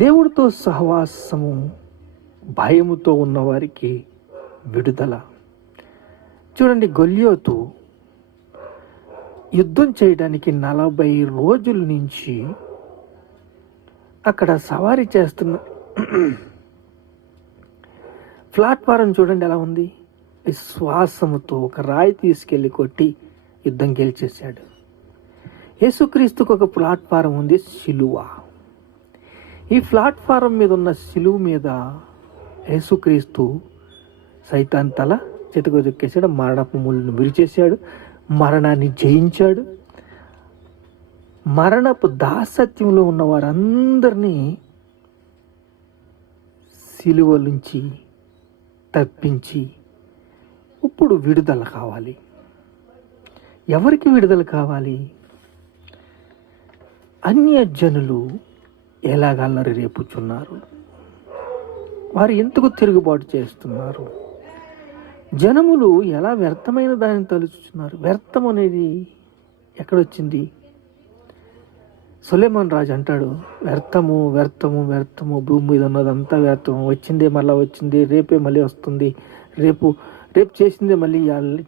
దేవుడితో సహవాసము, భయముతో ఉన్నవారికి విడుదల. చూడండి, గొల్యోతు యుద్ధం చేయడానికి 40 రోజుల నుంచి అక్కడ సవారీ చేస్తున్న ప్లాట్ఫారం చూడండి ఎలా ఉంది. విశ్వాసముతో ఒక రాయి తీసుకెళ్ళి కొట్టి యుద్ధం గెలిచేశాడు. యేసుక్రీస్తుకు ఒక ప్లాట్ఫారం ఉంది, సిలువ. ఈ ప్లాట్ఫారం మీద ఉన్న సిలువ మీద యేసుక్రీస్తు సైతాన్ తల చితకొదొక్కేశాడు, మరణపు ముళ్ళను విరిచేశాడు, మరణాన్ని జయించాడు. మరణపు దాసత్యంలో ఉన్న వారందరినీ సిలువ నుంచి తప్పించి ఇప్పుడు విడుదల కావాలి. ఎవరికి విడుదల కావాలి? అన్యజనులు ఎలాగల్లరి రేపుచున్నారు, వారు ఎందుకు తిరుగుబాటు చేస్తున్నారు, జనములు ఎలా వ్యర్థమైన దానిని తలుచుతున్నారు. వ్యర్థం అనేది ఎక్కడొచ్చింది? సొలొమోను రాజు అంటాడు, వ్యర్థము వ్యర్థము వ్యర్థము, భూమి మీద ఉన్నదంతా వ్యర్థము, వచ్చిందే మళ్ళీ వచ్చింది, రేపే మళ్ళీ వస్తుంది, రేపు చేసిందే మళ్ళీ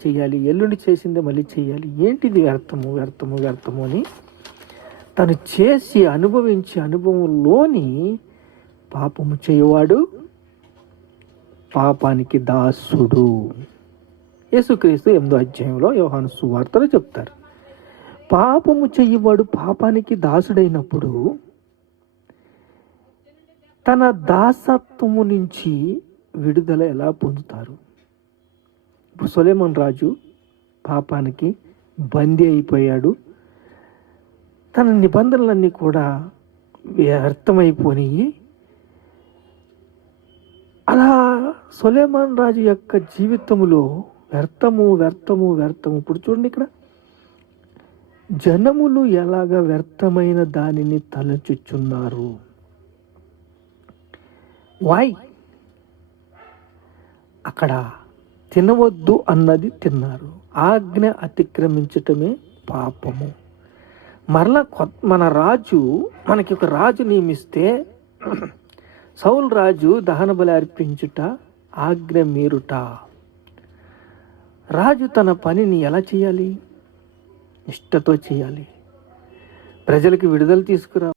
చేయాలి, ఎల్లుండి చేసిందే మళ్ళీ చేయాలి, ఏంటిది వ్యర్థము వ్యర్థము వ్యర్థము అని తను చేసి అనుభవించే అనుభవంలోని పాపము చేయవాడు పాపానికి దాసుడు. యేసుక్రీస్తు 8వ అధ్యాయంలో యోహాను సువార్తలో చెప్తారు, పాపము చెయ్యవాడు పాపానికి దాసుడైనప్పుడు తన దాసత్వము నుంచి విడుదల ఎలా పొందుతారు? ఇప్పుడు సొలొమోను రాజు పాపానికి బందీ అయిపోయాడు, తన నిబంధనలన్నీ కూడా వ్యర్థమైపోయి. అలా సొలొమోను రాజు యొక్క జీవితంలో వ్యర్థము వ్యర్థము వ్యర్థము. ఇప్పుడు చూడండి, ఇక్కడ జనములు ఎలాగ వ్యర్థమైన దానిని తలచుచున్నారు. వై? అక్కడ తినవద్దు అన్నది తిన్నారు. ఆజ్ఞ అతిక్రమించటమే పాపము. మరలా మన రాజు, మనకి ఒక రాజు నియమిస్తే సౌలు రాజు దహన బలి అర్పించుట ఆజ్ఞ మీరుట. రాజు తన పనిని ఎలా చేయాలి? నిష్ఠతో చేయాలి. ప్రజలకు విడుదల తీసుకురా